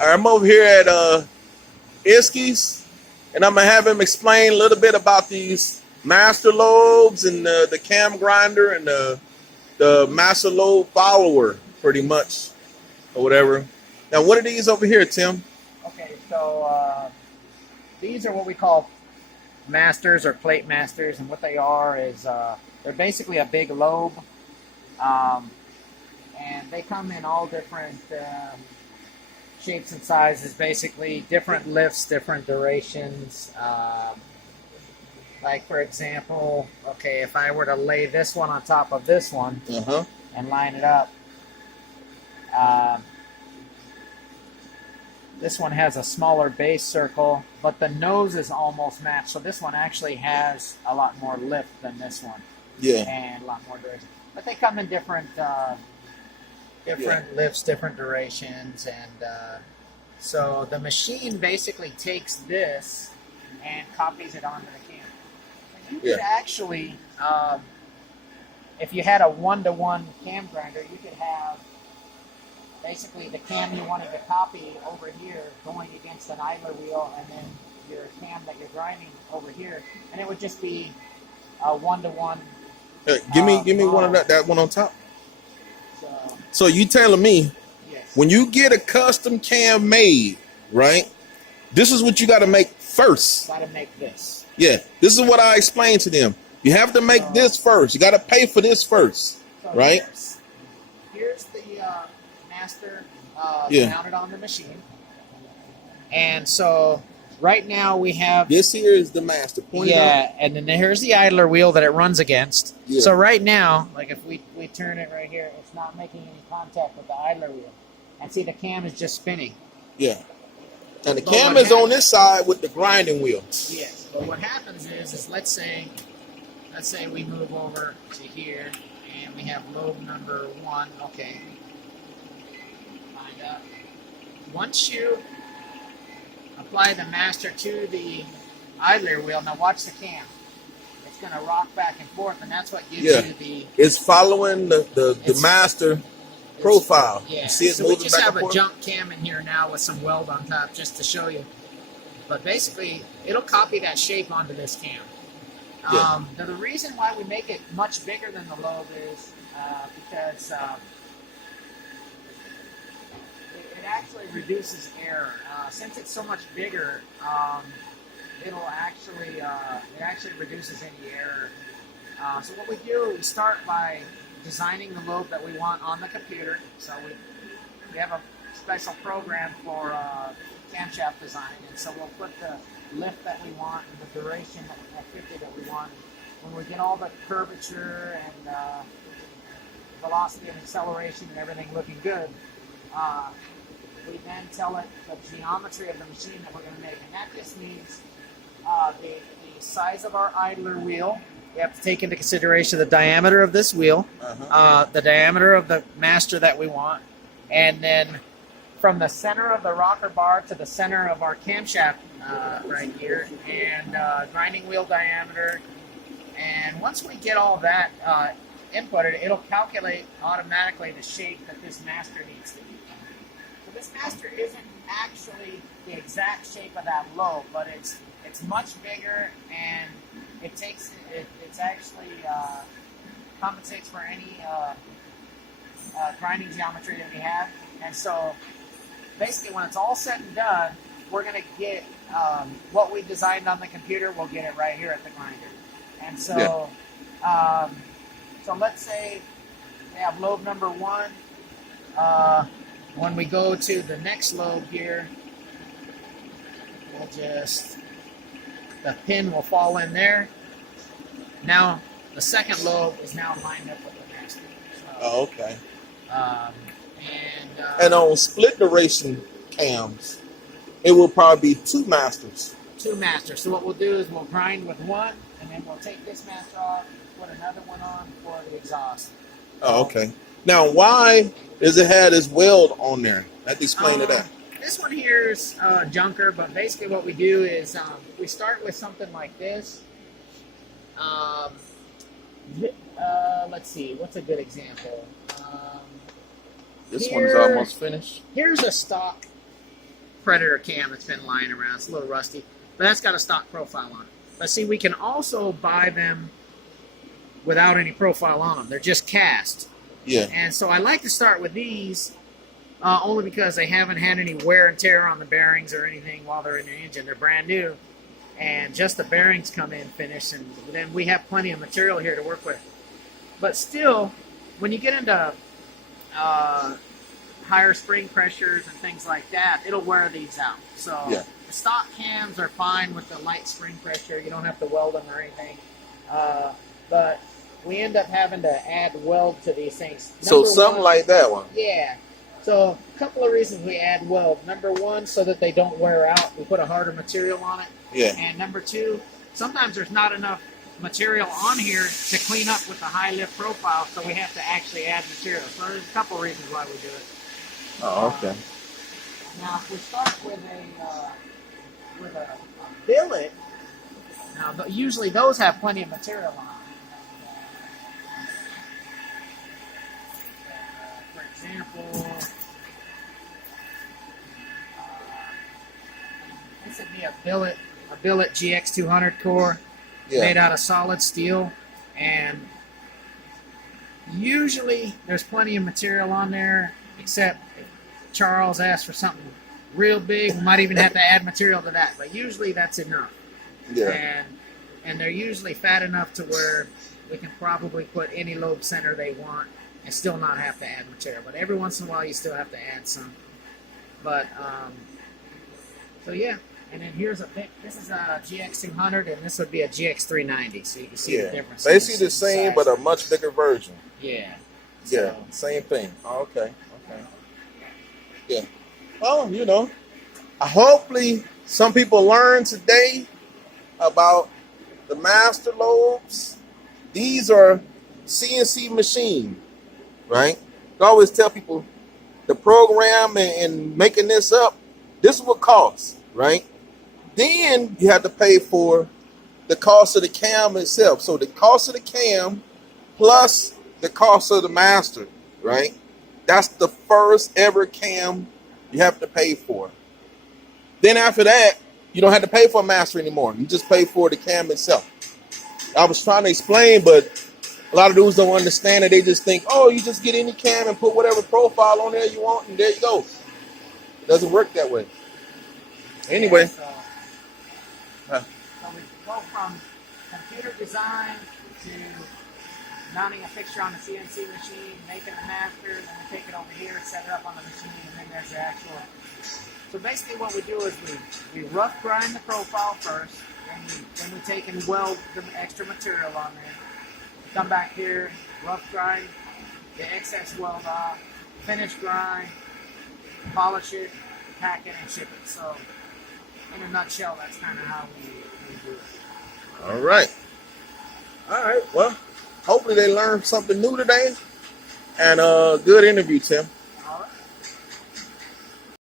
I'm over here at Isky's, and I'm gonna have him explain a little bit about these master lobes and the cam grinder and the master lobe follower, pretty much, or whatever. Now, what are these over here, Tim? Okay, so these are what we call masters or plate masters, and what they are is they're basically a big lobe, and they come in all different shapes and sizes, basically different lifts, different durations. Like, for example, okay, if I were to lay this one on top of this one and line it up, this one has a smaller base circle, but the nose is almost matched. So this one actually has a lot more lift than this one. Yeah. And a lot more duration. But they come in different lifts, different durations. And so the machine basically takes this and copies it onto the cam. And you could actually, if you had a one-to-one cam grinder, you could have basically the cam you wanted to copy over here going against an idler wheel, and then your cam that you're grinding over here, and it would just be a one-to-one. Give me one of that one on top. So you telling me, yes, when you get a custom cam made, right? This is what you got to make first. Got to make this. Yeah, this is what I explained to them. You have to make this first. You got to pay for this first, right? Here's the master mounted on the machine, and so right now we have this here is the master. And then here's the idler wheel that it runs against. Yeah. So right now, like if we turn it right here, it's not making any contact with the idler wheel, and see the cam is just spinning. Yeah, and the cam is on this side with the grinding wheel. Yes, but what happens is let's say we move over to here, and we have lobe number 1. Okay. Lined up. Once you apply the master to the idler wheel, now watch the cam. It's going to rock back and forth, and that's what gives you the... It's following the master profile. Yeah, You see it so we moving just back have and a forth? jump cam in here now with some weld on top just to show you. But basically, it'll copy that shape onto this cam. Yeah. Now the reason why we make it much bigger than the lobe is because it actually reduces error. Since it's so much bigger, it actually reduces any error. So what we do, we start by designing the lobe that we want on the computer. So we have a special program for camshaft design, and so we'll put the lift that we want and the duration that we want. When we get all the curvature and velocity and acceleration and everything looking good, we then tell it the geometry of the machine that we're going to make, and that just means the size of our idler wheel. We have to take into consideration the diameter of this wheel, the diameter of the master that we want, and then from the center of the rocker bar to the center of our camshaft right here, and grinding wheel diameter. And once we get all that inputted, it'll calculate automatically the shape that this master needs to be. So this master isn't actually the exact shape of that lobe, but it's much bigger, and it's actually compensates for any grinding geometry that we have. And so basically, when it's all said and done, we're going to get what we designed on the computer. We'll get it right here at the grinder. And so, so let's say we have lobe number 1. When we go to the next lobe here, we'll just, the pin will fall in there. Now, the second lobe is now lined up with the master. So, okay. And on split duration cams, it will probably be 2 masters. 2 masters. So what we'll do is we'll grind with one, and then we'll take this master off, put another one on for the exhaust. Oh, okay. Now, why does it have this weld on there? Let's explain to that. This one here is junker, but basically what we do is we start with something like this. Let's see, what's a good example? This one's almost finished. Here's a stock Predator cam that's been lying around. It's a little rusty, but that's got a stock profile on it. But see, we can also buy them without any profile on them. They're just cast. Yeah. And so I like to start with these only because they haven't had any wear and tear on the bearings or anything while they're in the engine. They're brand new. And just the bearings come in finished, and then we have plenty of material here to work with. But still, when you get into higher spring pressures and things like that, it'll wear these out. So yeah. The stock cams are fine with the light spring pressure. You don't have to weld them or anything. But we end up having to add weld to these things. So something like that one. Yeah. So a couple of reasons we add weld. Number one, so that they don't wear out. We put a harder material on it. Yeah. And number two, sometimes there's not enough material on here to clean up with the high lift profile, so we have to actually add material. So there's a couple of reasons why we do it. Oh, okay. Now, if we start with a billet, now usually those have plenty of material on them. For example, this would be a billet GX200 core made out of solid steel, and usually there's plenty of material on there, except if Charles asks for something real big, we might even have to add material to that, but usually that's enough. Yeah. And they're usually fat enough to where we can probably put any lobe center they want and still not have to add material. But every once in a while you still have to add some. But, so yeah. And then here's this is a GX200, and this would be a GX390, so you can see the difference. Basically the same, but a much bigger version. Yeah. Yeah, same thing. Oh, okay. Yeah. Well, hopefully some people learn today about the master lobes. These are CNC machine, right? I always tell people the program and making this up, this is what costs, right? Then you have to pay for the cost of the cam itself. So the cost of the cam plus the cost of the master, right? That's the first ever cam you have to pay for. Then after that, you don't have to pay for a master anymore. You just pay for the cam itself. I was trying to explain, but a lot of dudes don't understand it. They just think, oh, you just get any cam and put whatever profile on there you want, and there you go. It doesn't work that way. Anyway. So we go from computer design to mounting a fixture on the CNC machine, making a master, then we take it over here, set it up on the machine, and then there's the actual. So basically what we do is we rough grind the profile first, then we take and weld the extra material on there. Come back here, rough grind, the excess weld off, finish grind, polish it, pack it, and ship it. So in a nutshell, that's kind of how we do it. All right. Well, hopefully they learned something new today. And good interview, Tim.